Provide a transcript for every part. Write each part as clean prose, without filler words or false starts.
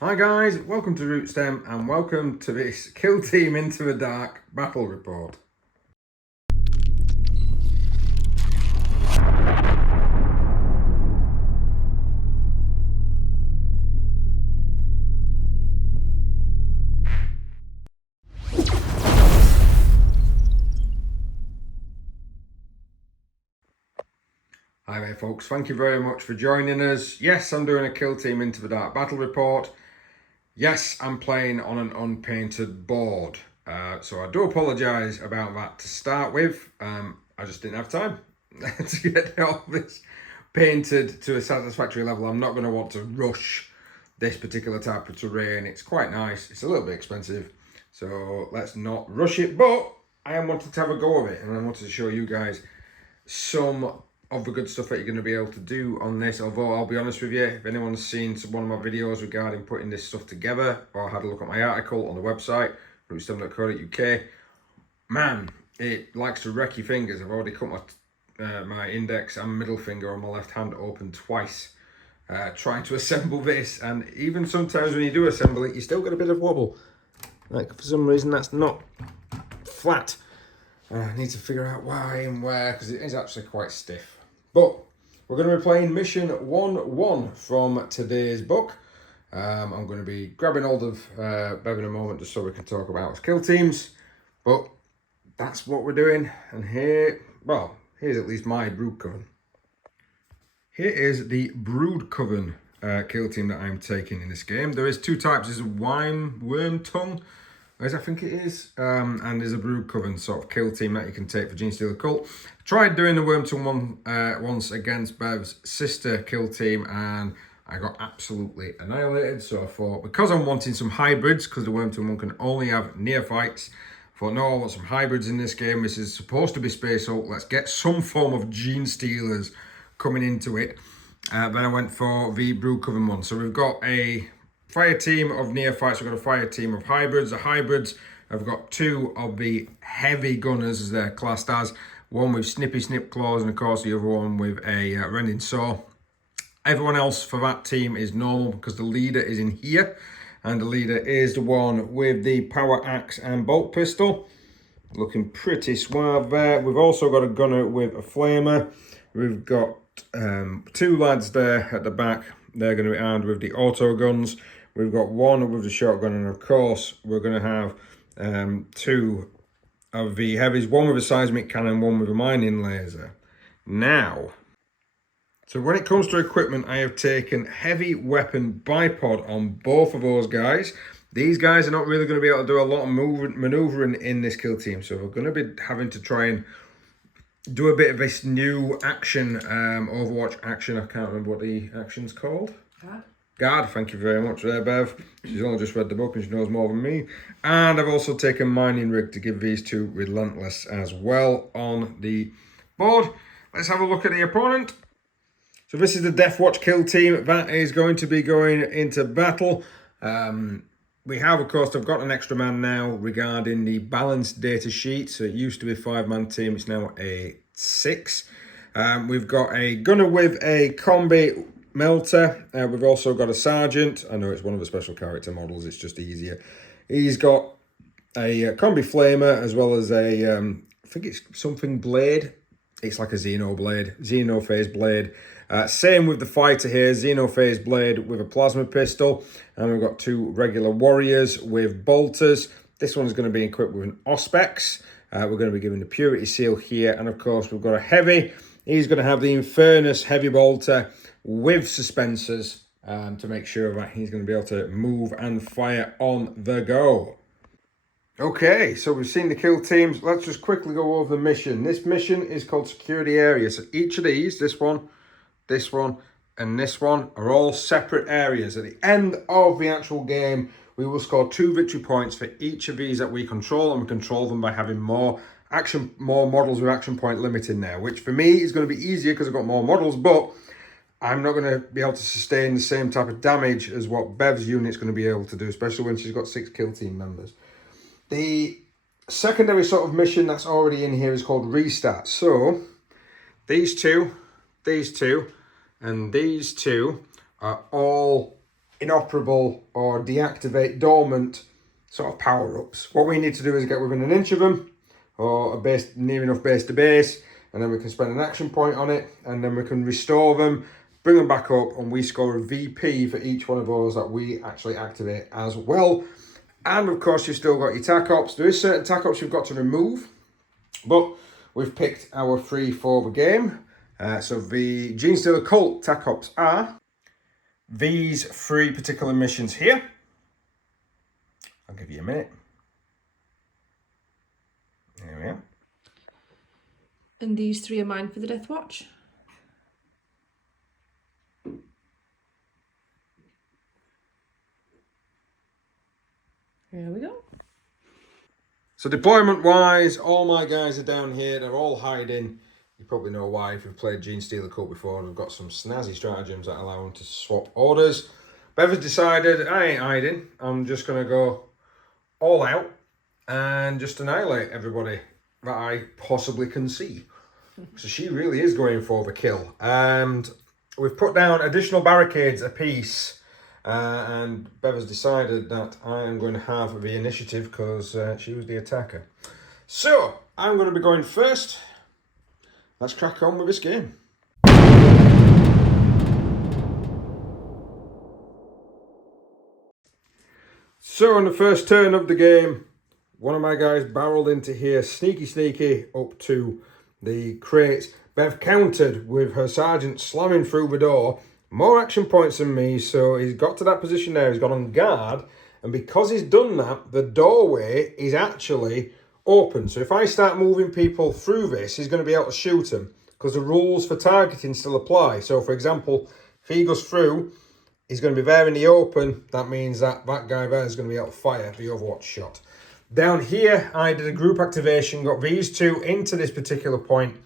Hi guys, welcome to Rootstem and welcome to this Kill Team Into the Dark battle report. Hi there folks, thank you very much for joining us. Yes, I'm doing a Kill Team Into the Dark battle report. Yes, I'm playing on an unpainted board. So I do apologise about that to start with. I just didn't have time to get all this painted to a satisfactory level. I'm not going to want to rush this particular type of terrain. It's quite nice. It's a little bit expensive. So let's not rush it. But I am wanting to have a go of it. And I wanted to show you guys some of the good stuff that you're going to be able to do on this. Although I'll be honest with you, if anyone's seen one of my videos regarding putting this stuff together or had a look at my article on the website rootstem.co.uk, man, it likes to wreck your fingers. I've already cut my index and middle finger on my left hand open twice trying to assemble this, and even sometimes when you do assemble it you still get a bit of wobble, like for some reason that's not flat. I need to figure out why and where, because it is actually quite stiff. But we're going to be playing mission 1-1 from today's book. I'm going to be grabbing hold of Bev in a moment just so we can talk about skill teams. But that's what we're doing. And here's at least my Brood Coven. Here is the Brood Coven kill team that I'm taking in this game. There is two types. There's a worm tongue, as I think it is, and there's a Brood Coven sort of kill team that you can take for Genestealer Cult. Tried doing the Wormtongue one once against Bev's sister kill team, and I got absolutely annihilated. So I thought, because I'm wanting some hybrids, because the Wormtongue one can only have neophytes, I thought, no, I want some hybrids in this game. This is supposed to be Space Hulk. Let's get some form of Genestealers coming into it. Then I went for the Brood Coven one. So we've got a fire team of neophytes, we've got a fire team of hybrids. The hybrids have got two of the heavy gunners, as they're classed as, one with snippy snip claws and of course the other one with a rending saw. Everyone else for that team is normal because the leader is in here, and the leader is the one with the power axe and bolt pistol, looking pretty suave there. We've also got a gunner with a flamer. We've got two lads there at the back. They're going to be armed with the auto guns. We've got one with the shotgun, and of course we're going to have two of the heavies, one with a seismic cannon, one with a mining laser. Now, so when it comes to equipment, I have taken heavy weapon bipod on both of those guys. These guys are not really going to be able to do a lot of maneuvering in this kill team, so we're going to be having to try and do a bit of this new action, Overwatch action. I can't remember what the action's called. Guard, thank you very much there, Bev. She's only just read the book and she knows more than me. And I've also taken mining rig to give these two relentless as well on the board. Let's have a look at the opponent. So this is the Deathwatch kill team that is going to be going into battle. We have, of course, I've got an extra man now regarding the balanced data sheet. So it used to be a 5-man team, it's now a 6. We've got a gunner with a combi melter. We've also got a sergeant. I know it's one of the special character models, it's just easier. He's got a combi flamer as well as a, I think it's something blade. It's like a Xeno phase blade. Same with the fighter here, Xeno phase blade with a plasma pistol. And we've got two regular warriors with bolters. This one's going to be equipped with an Auspex. We're going to be given the Purity Seal here. And of course, we've got a heavy. He's going to have the Infernus heavy bolter with suspensors to make sure that he's going to be able to move and fire on the go. Okay, so we've seen the kill teams. Let's just quickly go over the mission. This mission is called Security Area. So each of these, this one, and this one, are all separate areas. At the end of the actual game, we will score 2 victory points for each of these that we control, and we control them by having more models with action point limit in there, which for me is going to be easier because I've got more models, but I'm not going to be able to sustain the same type of damage as what Bev's unit's going to be able to do, especially when she's got 6 kill team members. The secondary sort of mission that's already in here is called Restart. So these two, and these two are all inoperable or deactivate dormant sort of power-ups. What we need to do is get within an inch of them, or a base near enough base to base, and then we can spend an action point on it, and then we can restore them, bring them back up, and we score a VP for each one of those that we actually activate as well. And of course, you've still got your tac ops. There is certain tac ops you've got to remove, but we've picked our 3 for the game. So the Genestealer Cult tac ops are these 3 particular missions here. I'll give you a minute. There we are. And these 3 are mine for the Deathwatch. Here we go. So deployment wise, all my guys are down here. They're all hiding. You probably know why if you've played Genestealer Cult before. We've got some snazzy stratagems that allow them to swap orders. Bev has decided I ain't hiding. I'm just going to go all out and just annihilate everybody that I possibly can see. So she really is going for the kill. And we've put down additional barricades apiece. And Bev has decided that I am going to have the initiative because she was the attacker. So, I'm going to be going first. Let's crack on with this game. So, on the first turn of the game, one of my guys barreled into here, sneaky, up to the crates. Bev countered with her sergeant slamming through the door. More action points than me, so he's got to that position there. He's got on guard, and because he's done that, the doorway is actually open. So if I start moving people through this, he's going to be able to shoot them because the rules for targeting still apply. So, for example, if he goes through, he's going to be there in the open. That means that that guy there is going to be able to fire the Overwatch shot. Down here, I did a group activation, got these 2 into this particular point.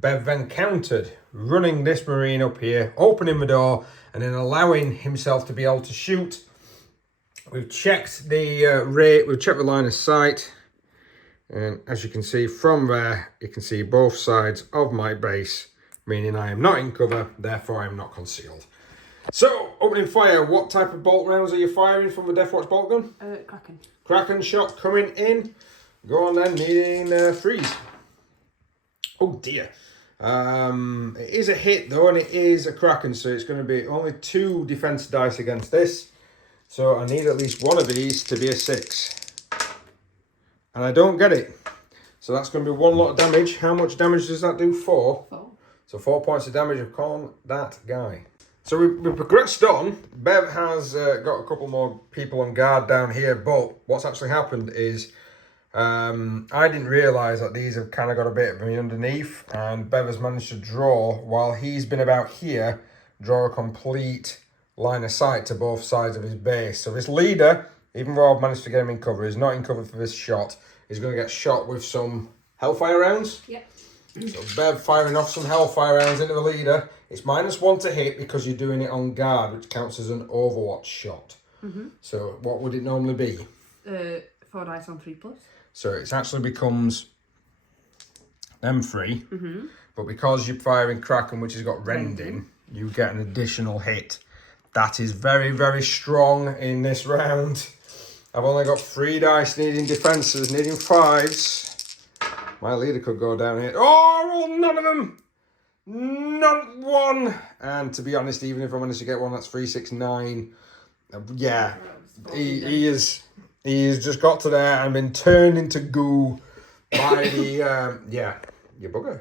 Bev then countered, running this Marine up here, opening the door, and then allowing himself to be able to shoot. We've checked the rate, we've checked the line of sight, and as you can see from there, you can see both sides of my base, meaning I am not in cover, therefore I am not concealed. So, opening fire, what type of bolt rounds are you firing from the Deathwatch bolt gun? Kraken. Kraken shot coming in. Go on then, needing freeze. Oh dear. It is a hit though, and it is a Kraken, so it's going to be only 2 defense dice against this. So I need at least one of these to be a 6. And I don't get it. So that's going to be 1 lot of damage. How much damage does that do? 4. 4. So 4 points of damage of calm that guy. So we've progressed on. Bev has got a couple more people on guard down here, but what's actually happened is I didn't realise that these have kind of got a bit of me underneath, and Bev has managed to draw, while he's been about here, draw a complete line of sight to both sides of his base. So this leader, even though I've managed to get him in cover, is not in cover for this shot. He's going to get shot with some Hellfire rounds. Yep. So Bev firing off some Hellfire rounds into the leader. It's -1 to hit because you're doing it on guard, which counts as an Overwatch shot. So what would it normally be? 4 dice on 3+. So it actually becomes them 3. But because you're firing Kraken, which has got rending, you get an additional hit. That is very, very strong in this round. I've only got 3 dice needing defences, needing 5s. My leader could go down here. Oh, none of them! Not 1! And to be honest, even if I manage to get one, that's 3, 6, 9. Yeah, he is just got to there and been turned into goo by the, yeah, you bugger.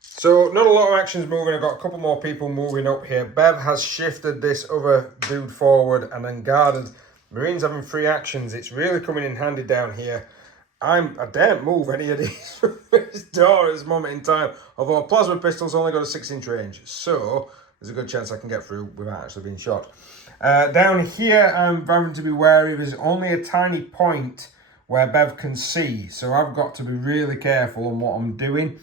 So, not a lot of actions moving. I've got a couple more people moving up here. Bev has shifted this other dude forward and then guarded. Marines having 3 actions. It's really coming in handy down here. I daren't move any of these from this door at this moment in time. Although a plasma pistol's only got a 6-inch range. So, there's a good chance I can get through without actually being shot. Down here, I'm having to be wary. There's only a tiny point where Bev can see. So, I've got to be really careful on what I'm doing.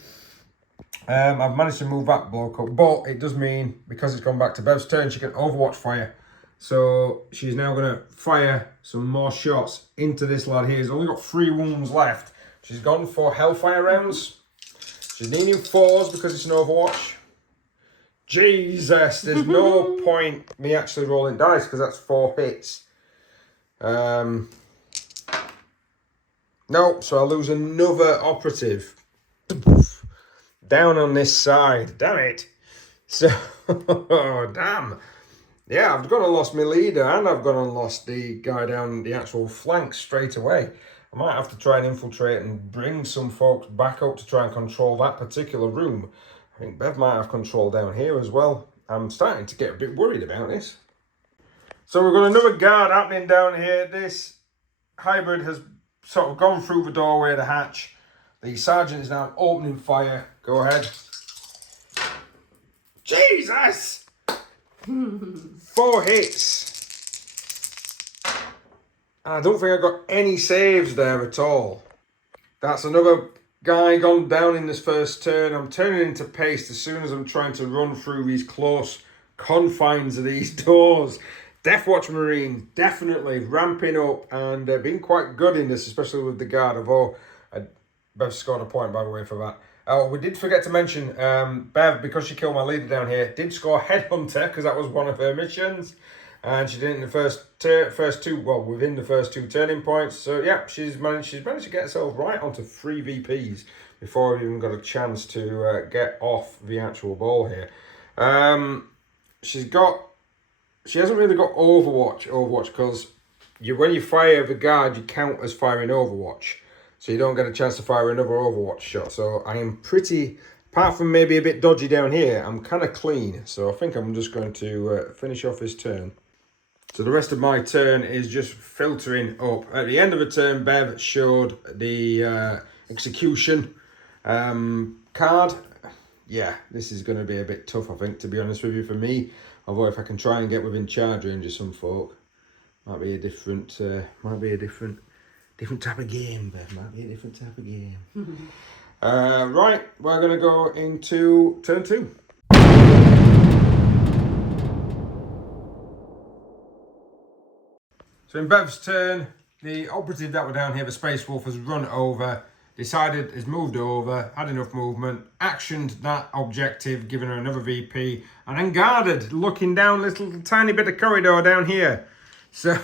I've managed to move that bloke up, but it does mean, because it's gone back to Bev's turn, she can Overwatch fire. So she's now going to fire some more shots into this lad here. He's only got 3 wounds left. She's gone for Hellfire rounds. She's needing 4s because it's an Overwatch. Jesus, there's no point me actually rolling dice because that's 4 hits. No, so I lose another operative. Down on this side. Damn it. So, damn. Yeah, I've gone and lost my leader, and I've gone and lost the guy down the actual flank straight away. I might have to try and infiltrate and bring some folks back up to try and control that particular room. I think Bev might have control down here as well. I'm starting to get a bit worried about this. So we've got another guard happening down here. This hybrid has sort of gone through the doorway of the hatch. The sergeant is now opening fire. Go ahead. Jesus! 4 hits. I don't think I got any saves there at all. That's another guy gone down in this first turn. I'm turning into paste as soon as I'm trying to run through these close confines of these doors. Deathwatch Marines definitely ramping up and being quite good in this, especially with the guard. Although Bev scored a point, by the way, for that. Oh, we did forget to mention, Bev, because she killed my leader down here, did score Headhunter, because that was one of her missions. And she did it in the first two, well, within the first 2 turning points. So, yeah, she's managed to get herself right onto 3 VPs before I even got a chance to get off the actual ball here. She hasn't really got Overwatch, because when you fire the guard, you count as firing Overwatch. So you don't get a chance to fire another Overwatch shot. So I am pretty, apart from maybe a bit dodgy down here, I'm kind of clean. So I think I'm just going to finish off this turn. So the rest of my turn is just filtering up. At the end of the turn, Bev showed the execution card. Yeah, this is going to be a bit tough, I think, to be honest with you, for me. Although if I can try and get within charge range of some folk, might be a different type of game, Bev. Might be a different type of game. Right, we're going to go into turn 2. So in Bev's turn, the operative that were down here, the Space Wolf, has run over, has moved over, had enough movement, actioned that objective, given her another VP, and then guarded, looking down this little tiny bit of corridor down here. So,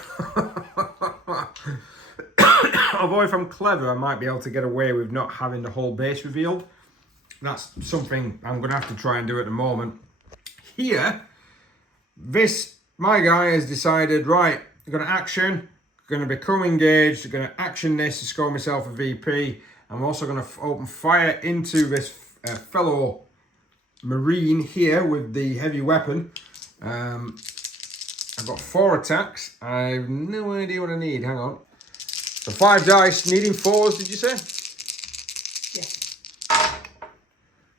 although if I'm clever, I might be able to get away with not having the whole base revealed. That's something I'm going to have to try and do at the moment. Here, my guy has decided, right, I'm going to action, going to become engaged, going to action this to score myself a VP. I'm also going to open fire into this fellow Marine here with the heavy weapon. I've got 4 attacks. I have no idea what I need. Hang on. So 5 dice, needing 4s, did you say? Yeah.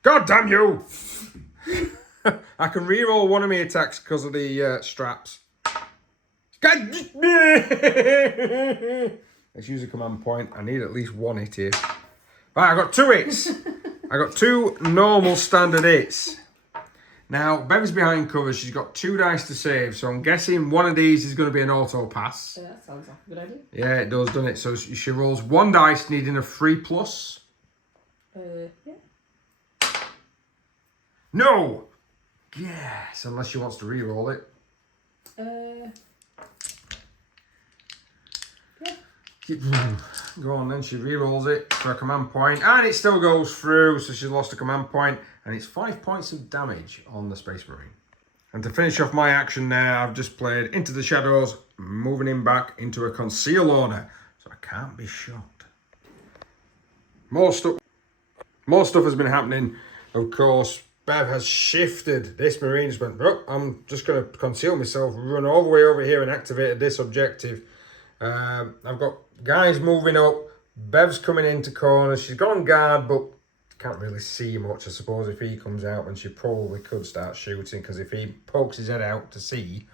God damn you! I can reroll one of my attacks because of the straps. God! Let's use a command point. I need at least 1 hit here. Right, I got 2 hits. I got 2 normal standard hits. Now, Bev's behind cover. She's got 2 dice to save, so I'm guessing one of these is going to be an auto pass. Yeah, that sounds like a good idea. Yeah, it does, doesn't it? So she rolls 1 dice, needing a 3+. Yeah. No! Yes, unless she wants to re-roll it. Yeah. Go on then, she re-rolls it for a command point, and it still goes through, so she's lost a command point, and it's 5 points of damage on the Space Marine. And to finish off my action there, I've just played Into the Shadows, moving him back into a conceal order, so I can't be shot. More stuff has been happening, of course. Bev has shifted. This Marine's went, oh, I'm just going to conceal myself, run all the way over here and activated this objective. I've got guys moving up. Bev's coming into corners. She's gone guard, but can't really see much. I suppose if he comes out, then she probably could start shooting, because if he pokes his head out to see,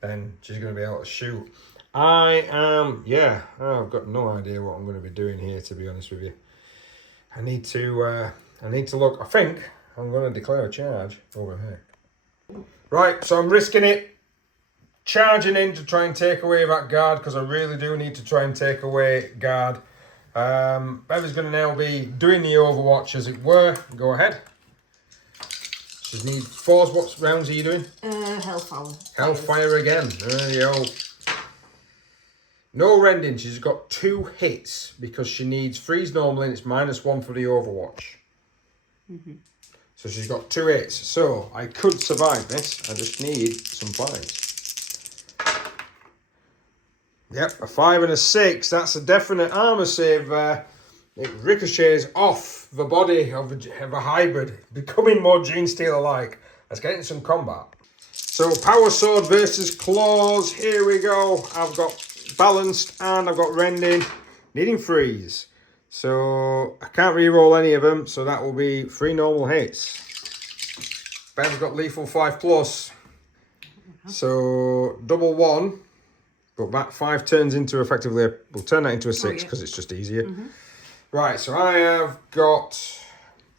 then she's going to be able to shoot. I've got no idea what I'm going to be doing here, to be honest with you. I need to look. I think I'm going to declare a charge over here. Right, so I'm risking it. Charging in to try and take away that guard, because I really do need to try and take away guard. Bev is going to now be doing the Overwatch, as it were. Go ahead. She needs 4s. What rounds are you doing? Hellfire. Hellfire again. There you go. No rending. She's got 2 hits because she needs freeze normally and it's -1 for the Overwatch. So she's got 2 hits. So I could survive this. I just need some 5s. Yep, a 5 and a 6. That's a definite armor save there. It ricochets off the body of a hybrid, becoming more Genestealer-like. Let's get into some combat. So power sword versus claws. Here we go. I've got balanced and I've got rending, needing freeze. So I can't re-roll any of them, so that will be 3 normal hits. Ben's got lethal 5+, so double 1, but that 5 turns into effectively we'll turn that into a 6 because it's just easier. Right, so I have got,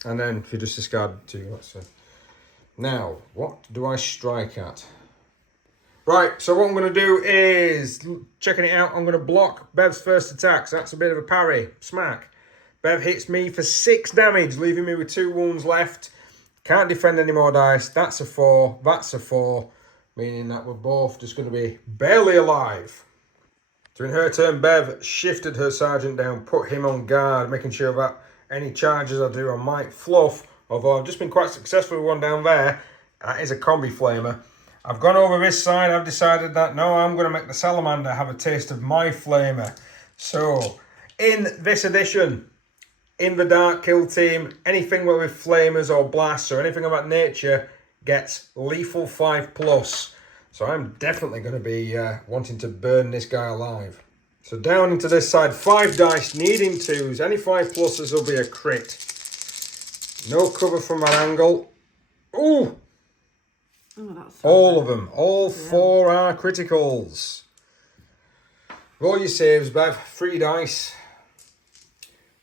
and then if you just discard 2, let's see. Now, what do I strike at? Right, so what I'm going to do is, checking it out, I'm going to block Bev's first attack. So that's a bit of a parry. Smack. Bev hits me for 6 damage, leaving me with 2 wounds left. Can't defend any more dice. That's a 4. That's a 4. Meaning that we're both just going to be barely alive. So in her turn, Bev shifted her sergeant down, put him on guard, making sure that any charges I do I might fluff. Although I've just been quite successful with one down there. That is a combi flamer. I've gone over this side. I've decided that, no, I'm going to make the salamander have a taste of my flamer. So, in this edition, in the Dark Kill team, anything with flamers or blasts or anything of that nature gets lethal 5+. So I'm definitely going to be wanting to burn this guy alive. So down into this side, 5 dice, needing 2s. Any 5+s will be a crit. No cover from that angle. Ooh! Oh, that's all of them. All 4 are criticals. Roll your saves, Bev. 3 dice.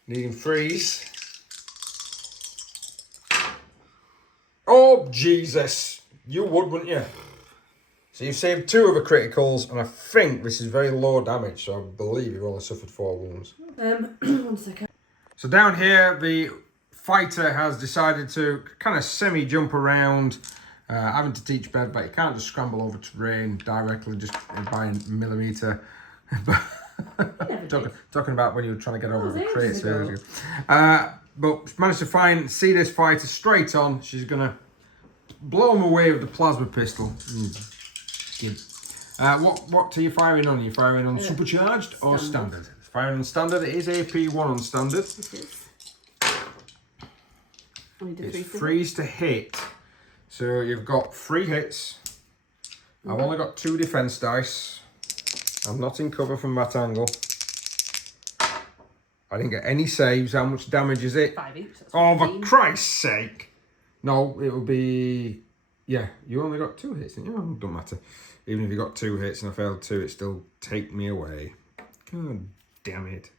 Needing freeze. Oh, Jesus. You would, wouldn't you? So you've saved 2 of the criticals, and I think this is very low damage, so I believe you've only suffered 4 wounds. 1 second. So down here, the fighter has decided to kind of semi-jump around, having to teach Bev, but you can't just scramble over terrain directly just by a millimetre. talking about when you were trying to get over the crates. But managed to see this fighter straight on. She's going to blow him away with the plasma pistol. What are you firing on? Are you firing on supercharged or standard? Firing on standard. It is AP1 on standard. It is. It's freeze to hit. So you've got 3 hits. I've only got 2 defense dice. I'm not in cover from that angle. I didn't get any saves. How much damage is it? 5 each. Oh, for Christ's sake. No, it will be... Yeah, you only got 2 hits, didn't you? Oh, don't matter. Even if you got 2 hits and I failed 2, it still take me away. God damn it.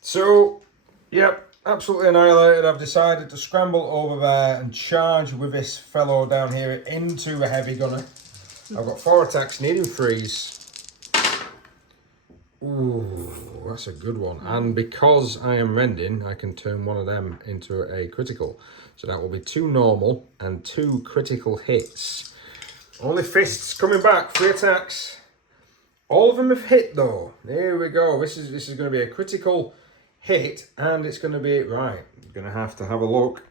So, yep, absolutely annihilated. I've decided to scramble over there and charge with this fellow down here into a heavy gunner. I've got 4 attacks, needing freeze. Ooh, that's a good one. And because I am rending, I can turn one of them into a critical. So that will be 2 normal and 2 critical hits. Only fists coming back, 3 attacks. All of them have hit though. There we go. This is going to be a critical hit, and it's going to be right. I'm going to have a look.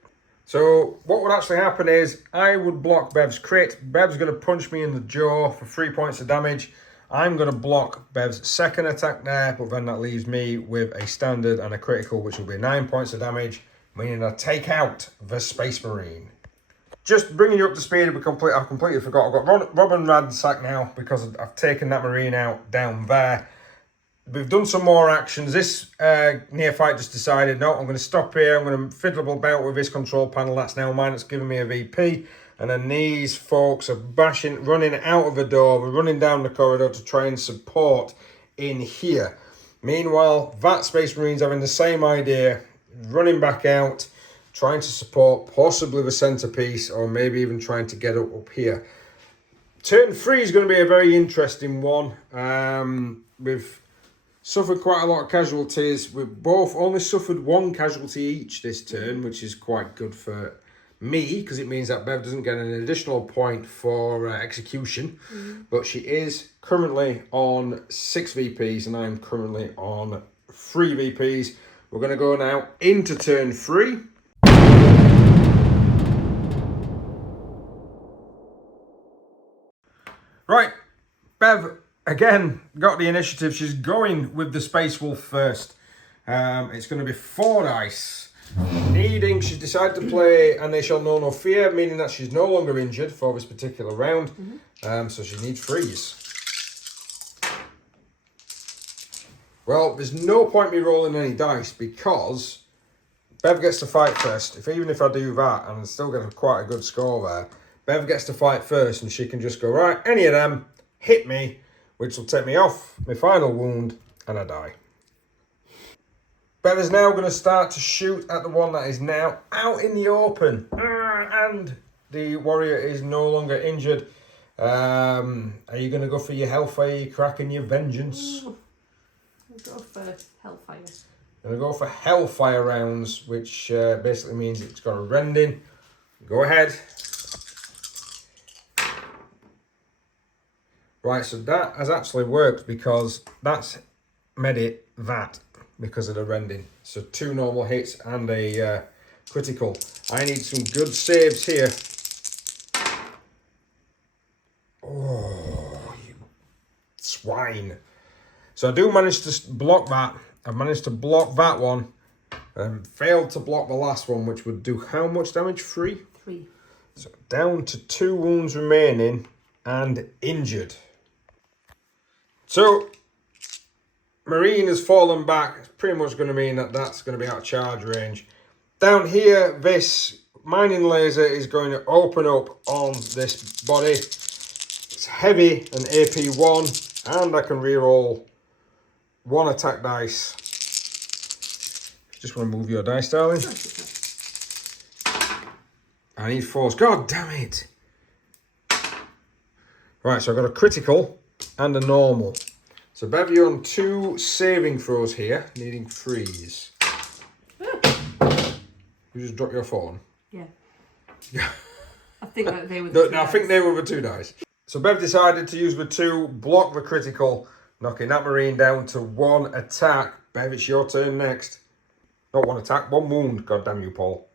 So what would actually happen is I would block Bev's crit. Bev's going to punch me in the jaw for 3 points of damage. I'm going to block Bev's second attack there, but then that leaves me with a standard and a critical, which will be 9 points of damage, meaning I take out the Space Marine. Just bringing you up to speed, I've completely forgot. I've got Robin Ransack now because I've taken that Marine out down there. We've done some more actions. This neophyte just decided, no, I'm going to stop here. I'm going to fiddle about with this control panel. That's now mine. It's giving me a VP. And then these folks are running out of the door. We're running down the corridor to try and support in here. Meanwhile, that Space Marine's having the same idea, running back out, trying to support possibly the centerpiece, or maybe even trying to get up here. Turn 3 is going to be a very interesting one. We've suffered quite a lot of casualties. We've both only suffered 1 casualty each this turn, which is quite good for me, because it means that Bev doesn't get an additional point for execution. But she is currently on 6 VPs and I'm currently on 3 VPs. We're going to go now into turn 3. Right, Bev again got the initiative. She's going with the Space Wolf first. It's going to be 4 dice. She's decided to play And They Shall Know No Fear, meaning that she's no longer injured for this particular round. So she needs freeze. Well, there's no point me rolling any dice because Bev gets to fight first. Even if I do that and I still get quite a good score there, Bev gets to fight first and she can just go, right, any of them, hit me, which will take me off my final wound and I die. Bev is now going to start to shoot at the one that is now out in the open. And the warrior is no longer injured. Are you going to go for your hellfire, your crack and your vengeance? I'll go for hellfire. Going to go for hellfire rounds, which basically means it's got a rending. Go ahead. Right, so that has actually worked because that's made it that. Because of the rending. So 2 normal hits and a critical. I need some good saves here. Oh, you swine. So I do manage to block that. I've managed to block that one. Failed to block the last one, which would do how much damage? 3? 3. So down to 2 wounds remaining and injured. So Marine has fallen back. It's pretty much going to mean that that's going to be out of charge range. Down here, this mining laser is going to open up on this body. It's heavy, an AP1, and I can reroll 1 attack dice. Just want to move your dice, darling. I need 4s. God damn it. Right, so I've got a critical and a normal. So Bev, you're on 2 saving throws here, needing freeze. You just dropped your phone? Yeah. I think that they were I think they were the 2 dice. So Bev decided to use the 2, block the critical, knocking that Marine down to 1 attack. Bev, it's your turn next. Not 1 attack, 1 wound. God damn you, Paul.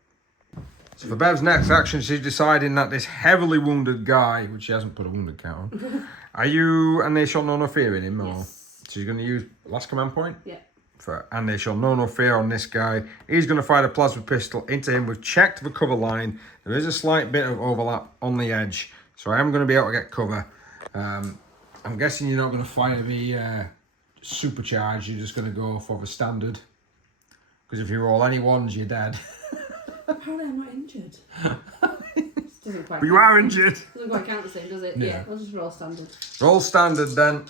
So for Bev's next action, she's deciding that this heavily wounded guy, which she hasn't put a wounded count on, are you And They Shall Know No Fear in him? Or? Yes. So you're going to use last command point? Yeah. For And They Shall Know No Fear on this guy. He's going to fire a plasma pistol into him. We've checked the cover line. There is a slight bit of overlap on the edge. So I am going to be able to get cover. I'm guessing you're not going to fire the supercharge. You're just going to go for the standard. Because if you roll any 1s, you're dead. Apparently I'm not injured. Doesn't quite But you are injured. Doesn't quite count the same, does it? Yeah, I'll just roll standard. Roll standard then.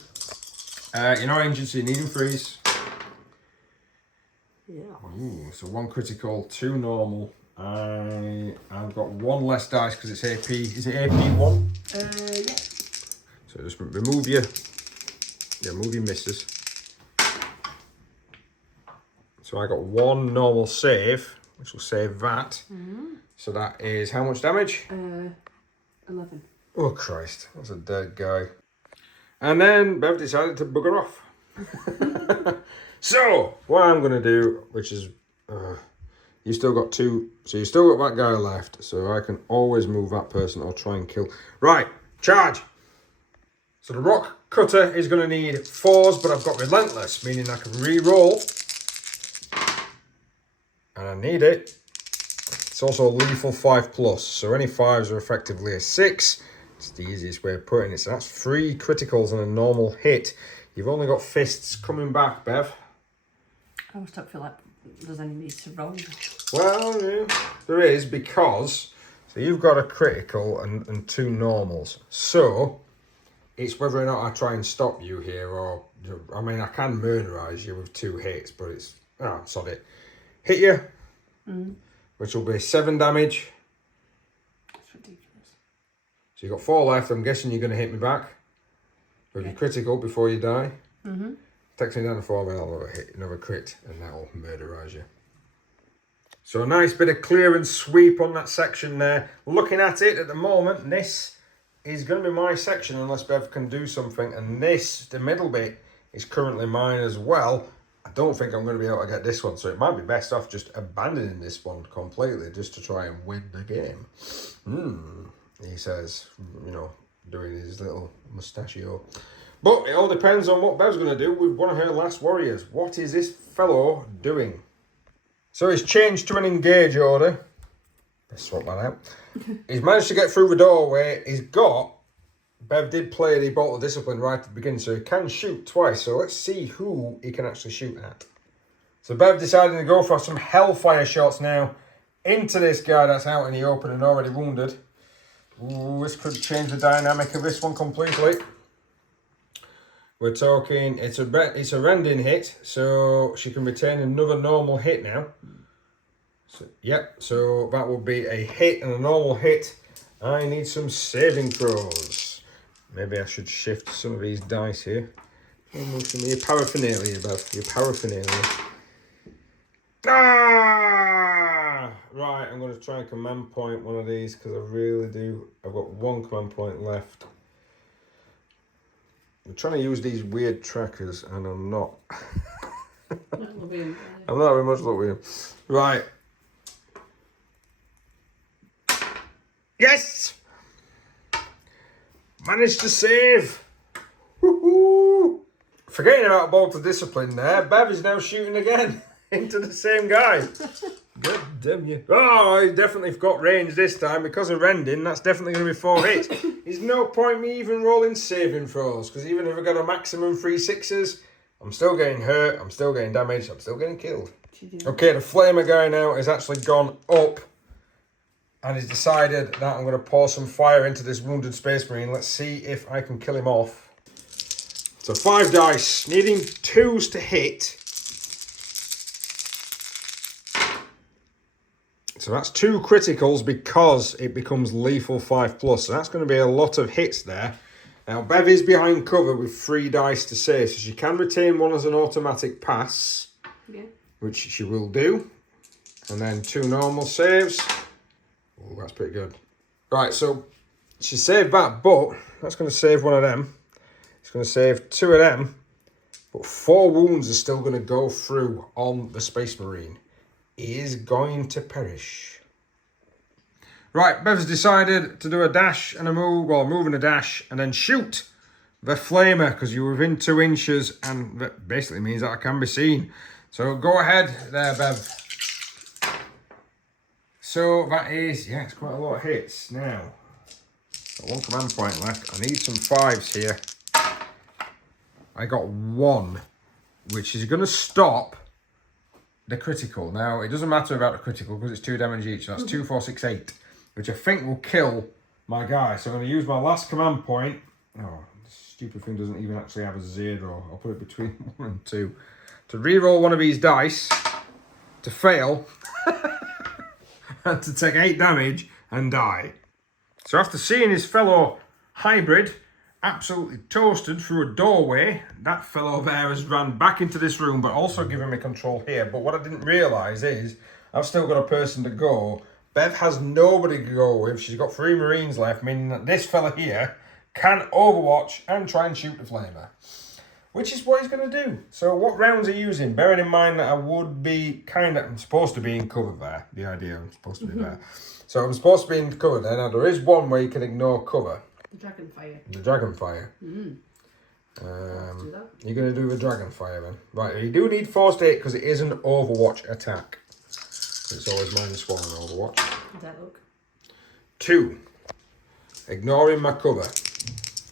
You're not injured, so you're needing freeze. Yeah. Ooh, so 1 critical, 2 normal. I've got 1 less dice because it's AP. Is it AP1? Yeah. So just remove your misses. So I got 1 normal save, which will save that. So that is how much damage? 11. Oh Christ, that's a dead guy. And then Bev decided to bugger off. So what I'm going to do, which is, you still got 2, so you still got that guy left. So I can always move that person or try and kill. Right, charge. So the rock cutter is going to need 4s, but I've got relentless, meaning I can re-roll. And I need it. It's also a lethal 5+, so any 5s are effectively a 6. It's the easiest way of putting it. So that's 3 criticals and a normal hit. You've only got fists coming back, Bev. I always don't feel like there's any need to roll. Well, yeah, there is, because so you've got a critical and 2 normals. So it's whether or not I try and stop you here, or I mean, I can murderize you with 2 hits, but it's sod it. Hit you, which will be 7 damage. That's ridiculous. So you've got 4 left. I'm guessing you're going to hit me back with your critical before you die. Takes me down to 4, then I'll have a hit, another crit, and that'll murderize you. So a nice bit of clear and sweep on that section there. Looking at it at the moment, this is going to be my section unless Bev can do something. And this, the middle bit, is currently mine as well. I don't think I'm going to be able to get this one. So it might be best off just abandoning this one completely just to try and win the game. He says, you know, doing his little mustachio. But it all depends on what Bev's going to do with one of her last warriors. What is this fellow doing? So he's changed to an engage order. Let's swap that out. He's managed to get through the doorway. He's got... Bev did play the Bolt of Discipline right at the beginning, so he can shoot twice. So let's see who he can actually shoot at. So Bev decided to go for some Hellfire shots now into this guy that's out in the open and already wounded. Ooh, this could change the dynamic of this one completely. We're talking, it's a rending hit, so she can retain another normal hit now. So, yep, so that would be a hit and a normal hit. I need some saving throws. Maybe I should shift some of these dice here. Move some of your paraphernalia, Bev. Your paraphernalia. Ah! Right, I'm going to try and command point one of these because I really do. I've got one command point left. I'm trying to use these weird trackers and I'm not. I'm not very much luck with them. Right. Yes! Managed to save. Woohoo! Forgetting about Bolt of Discipline there, Bev is now shooting again into the same guy. God damn you. Oh, he definitely got range this time because of rending. That's definitely going to be 4 hits. There's no point me even rolling saving throws because even if I got a maximum 3 6s, I'm still getting hurt, I'm still getting damaged, I'm still getting killed. Okay, the Flamer guy now has actually gone up and he's decided that I'm going to pour some fire into this wounded Space Marine. Let's see if I can kill him off. So 5 dice, needing 2s to hit. So that's 2 criticals because it becomes lethal 5+. So that's going to be a lot of hits there. Now Bev is behind cover with 3 dice to save. So she can retain 1 as an automatic pass. Yeah. Which she will do. And then 2 normal saves. Oh, that's pretty good. Right, so she saved that, but that's going to save 1 of them. It's going to save 2 of them. But 4 wounds are still going to go through on the Space Marine. He is going to perish. Right, Bev's decided to do a dash and a move, well, move and a dash, and then shoot the Flamer, because you're within 2 inches, and that basically means that I can be seen. So go ahead there, Bev. So that is, yeah, it's quite a lot of hits. Now, got 1 command point left. I need some 5s here. I got 1, which is going to stop the critical. Now, it doesn't matter about the critical because it's 2 damage each. So that's 2, 4, 6, 8, which I think will kill my guy. So I'm going to use my last command point. Oh, this stupid thing doesn't even actually have a 0. I'll put it between 1 and 2. To re-roll one of these dice, to fail, and to take 8 damage and die. So after seeing his fellow hybrid absolutely toasted through a doorway, that fellow there has ran back into this room, but also given me control here. But what I didn't realise is I've still got a person to go. Bev has nobody to go with. She's got 3 Marines left, meaning that this fella here can overwatch and try and shoot the Flamer, which is what he's going to do. So what rounds are you using? Bearing in mind that I would be I'm supposed to be in cover there. The idea, I'm supposed to be there. So I'm supposed to be in cover there. Now there is one where you can ignore cover. The Dragonfire. The Dragonfire. Do that. You're going to do the Dragonfire then. Right, you do need force to hit because it is an Overwatch attack. It's always -1 on Overwatch. How's that look? 2. Ignoring my cover.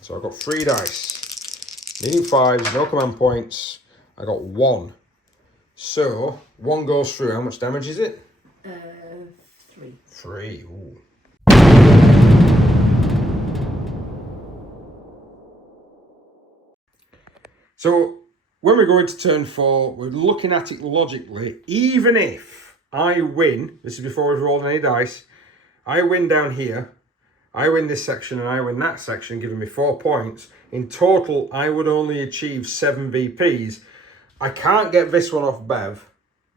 So I've got 3 dice. Needing 5s, no command points. I got 1. So 1 goes through. How much damage is it? 3. 3. Ooh. So when we go into turn 4, we're looking at it logically. Even if I win, this is before we've rolled any dice, I win down here, I win this section and I win that section, giving me 4 points. In total, I would only achieve 7 VPs. I can't get this one off Bev.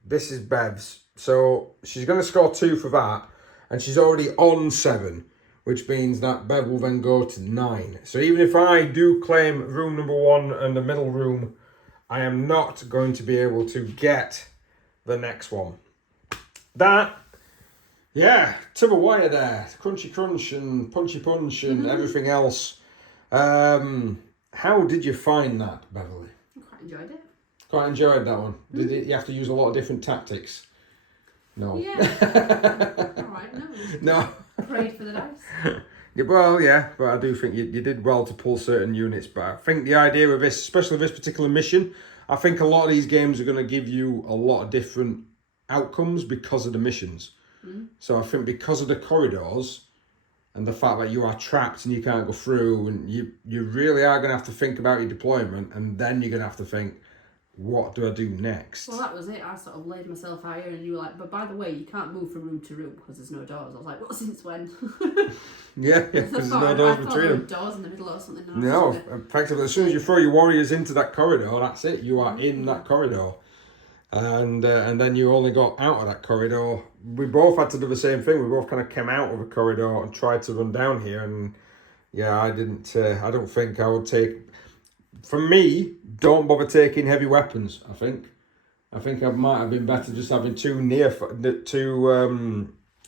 This is Bev's. So she's going to score 2 for that, and she's already on 7, which means that Bev will then go to 9. So even if I do claim room number 1 and the middle room, I am not going to be able to get the next one. That, yeah, to the wire there. Crunchy crunch and punchy punch and everything else. How did you find that, Beverly? I quite enjoyed it. Quite enjoyed that one. Did you have to use a lot of different tactics? No. Yeah. Alright, no. No. Prayed for the dice. Yeah, well, yeah, but I do think you did well to pull certain units. But I think the idea of this, especially this particular mission, I think a lot of these games are going to give you a lot of different outcomes because of the missions. So I think because of the corridors and the fact that you are trapped and you can't go through, and you really are going to have to think about your deployment, and then you're going to have to think, what do I do next? Well, that was it. I sort of laid myself higher, and you were like, but by the way, you can't move from room to room because there's no doors. I was like, well, since when? Yeah, because there's no doors between there them. were doors in the middle or something. No, effectively, as soon as you throw your warriors into that corridor, that's it. You are in that corridor. And then you only got out of that corridor. We both had to do the same thing. We both kind of came out of a corridor and tried to run down here. And yeah, I didn't. I don't think I would take. For me, don't bother taking heavy weapons. I think I might have been better just having two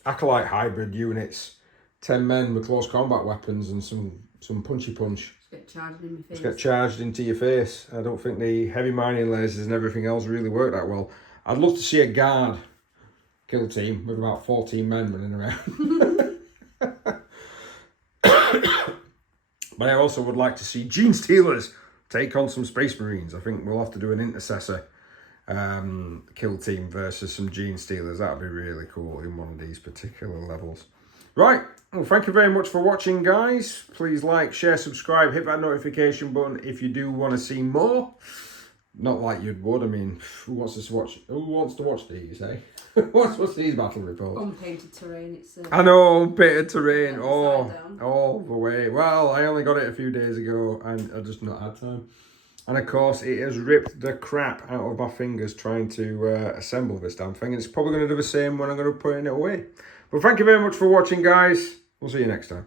acolyte hybrid units, 10 men with close combat weapons and some punchy punch. Get charged in your face. Just get charged into your face. I don't think the heavy mining lasers and everything else really work that well. I'd love to see a guard kill team with about 14 men running around. But I also would like to see Genestealers take on some Space Marines. I think we'll have to do an intercessor kill team versus some Genestealers. That would be really cool in one of these particular levels. Right. Well, thank you very much for watching, guys. Please like, share, subscribe, hit that notification button if you do want to see more. Not like you would. I mean, who wants to watch these, eh? Who wants to watch these battle reports? Unpainted terrain. It's I know, unpainted terrain. upside Oh, down. all the way. Well, I only got it a few days ago and I just not had time. And of course, it has ripped the crap out of my fingers trying to assemble this damn thing. And it's probably going to do the same when I'm going to put it away. But thank you very much for watching, guys. We'll see you next time.